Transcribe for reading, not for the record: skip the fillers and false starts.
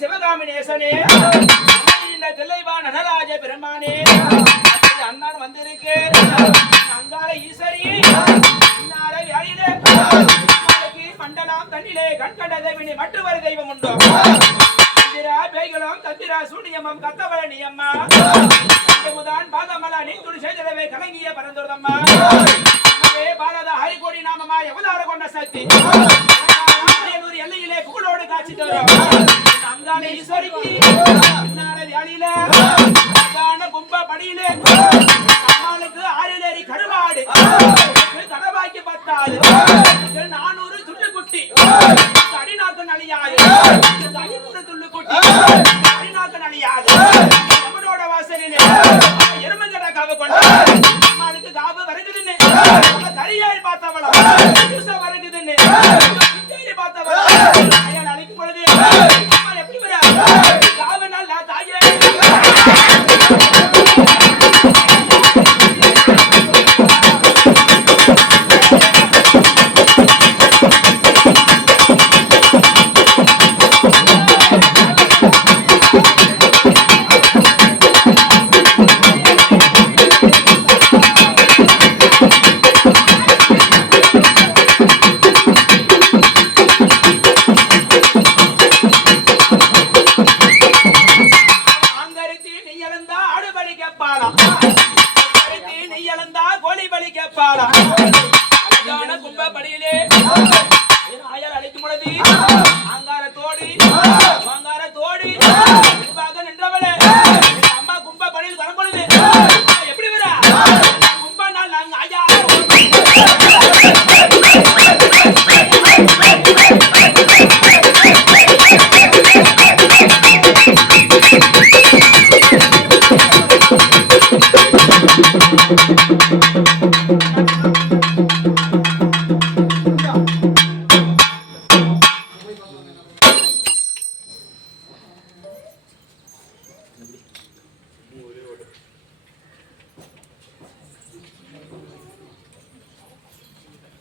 சிவகாமினேசனே தில்லைவா நடராஜ பெருமானே அண்ணன் வந்திருக்கு அங்கால ஈஸ்வரி மண்டலம் தண்ணிலே கண்கண்டதை மற்றொரு தெய்வம் உண்டோ பேய்களும் தந்திரா சூனியமும் கத்தவரணி அம்மா முதன் பாதமலா நீ துடி செய்தவை கலங்கிய பரந்துரதம்மா பாரத ஹரிகோடி நாமமா எவதார கொண்ட சக்தி எல்லையிலே புகழோடு காட்சி தரும் அங்கான ஈஸ்வரிக்கு அடியில கும்ப படியிலே அம்மாளுக்கு ஆறிலேறி கருவாடு கடவாக்கி பத்தாது 400 துள்ளு குட்டி அடிநாக்கு நலியாது 500 துள்ளு